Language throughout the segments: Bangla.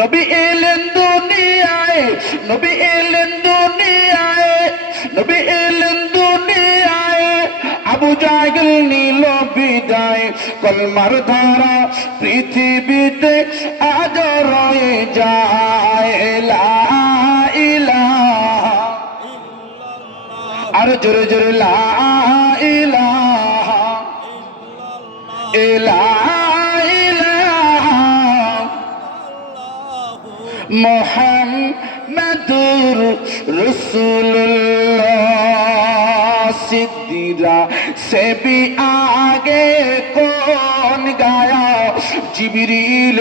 নবী এলেন দুনিয়ায়, নবী এলেন দুনিয়ায়, নবী এলেন দুনিয়ায়, আবু জাহেল নিল বিদায়। কলমার ধারা পৃথিবীতে আজ রয়ে যায়। লা ইলাহা, আর জোরে জোরে লা ইলাহা ইলাহা মুহাম্মাদুর রাসূলুল্লাহ। সিদ্দিরা से भी आगे कौन गाया, जिब्रील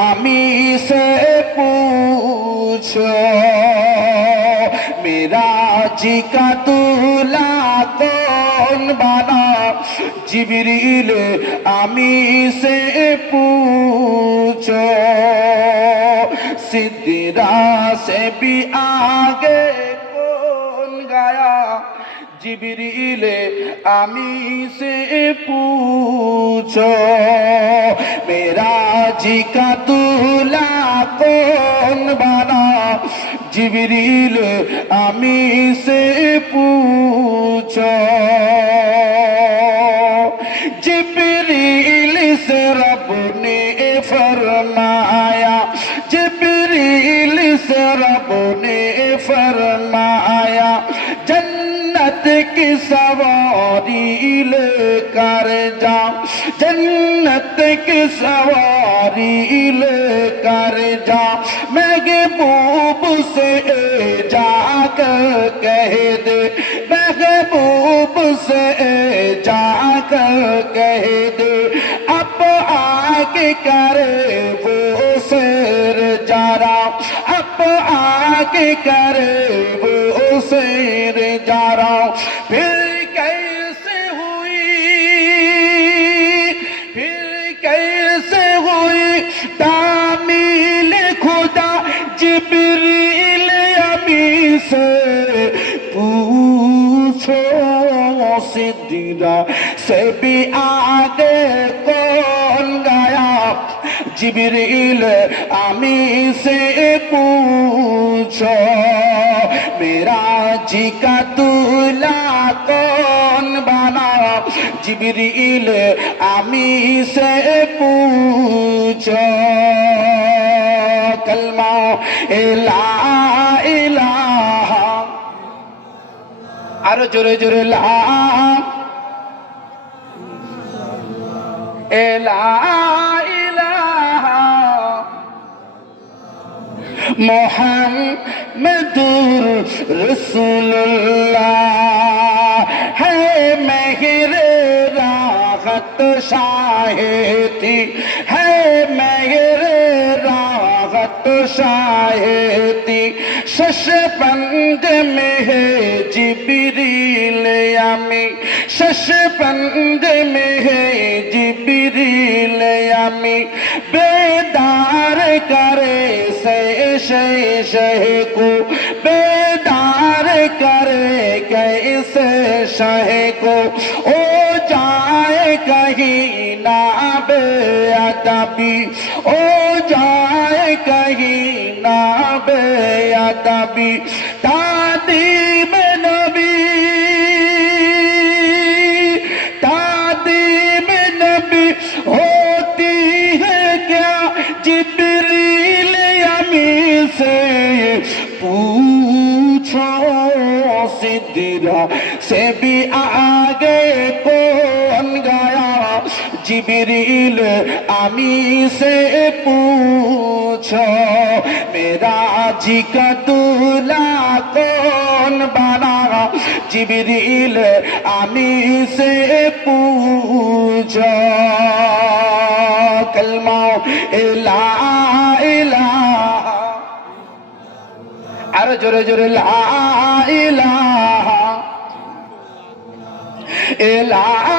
आमी से पूछो। मेराज का दूल्हा कौन बना, जिब्रील आमी से पूछो। सिद्दीरा से भी आगे कौन गाया, जिब्रील आमी से पूछो। मेराज का दूल्हा कौन बना, जिब्रील आमी से पूछो। जिब्रील से रब ने फरमाया, जिब्रील से रब ने फरमाया, जन्नत की सवारी लेकर जा, जन्नत की सवारी लेकर जा। महबूब से जाकर कह दे, महबूब से जाकर कह दे, अब आगे करे वो शेर जारा, अब आगे करे वो शेर जारा। फिर कैसे हुई, फिर कैसे हुई तामील खुदा, जिब्रील अमी से पूछो। सिद्दीरा से भी आगे कौन गया, जिब्रील आमी से पूछो। मेराज का दूल्हा कौन बना, जिब्रील आमी से पूछो। कलमा ला इलाहा, आरो जोरे जोरे ला इलाहा मुहम्मदुर रसूलुल्लाह। है मेरे राहत शाहिदी, है मेरे राहत शाहिदी। शशबंद में है जिब्रील आमी, शशबंद में है जिब्रील आमी। बेदार करे से शह को, बेदार करे कैसे शह को। ओ जाए कहीं ना बेअदबी, ओ जाए कहीं ना बेअदबी। तादीब नबी, तादीब नबी होती है क्या, जिब्रील अमी से पूछो। सिद्दीरा से भी आगे कौन गया, जिब्रील आमी से पूछो। मेराज का दूल्हा कौन बना, जिब्रील आमी से पूछो। कलमा ला इलाहा, अरे जोरे जोरे ला इलाहा इलाहा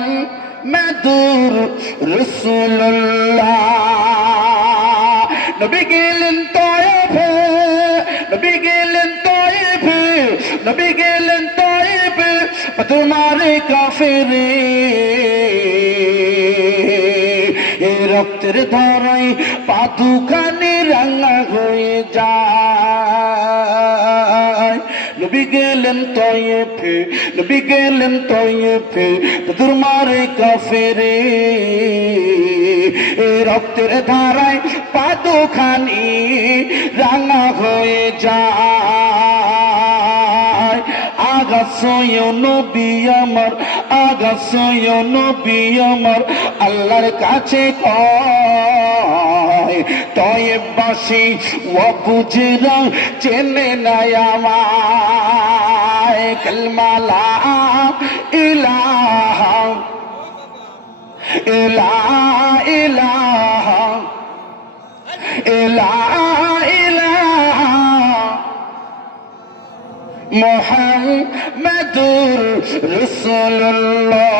মুহাম্মাদুর রাসূলুল্লাহ। নবী গেলেন তায়েফে, নবী গেলেন তায়েফে, নবী গেলেন তায়েফে। তোমার কাফেরে এ রক্তের ধারায় পা দুখানি রাঙা হয়ে যায়। নবী গেলেন তয়েফে, নবী গেলেন তয়েফে, বদর মারে কাফেরে। এ রক্তের ধারায় পা দুখানি রাঙা হয়ে যায়। আগাছয় নবী আমার, আগাছয় নবী আমার, আল্লাহর কাছে কয় তয়েববাসী ও বুঝরা চেনে নাই আমায়। কালমা লা ইলাহা ইলাহা ইলাহা মুহাম্মাদুর রাসূলুল্লাহ।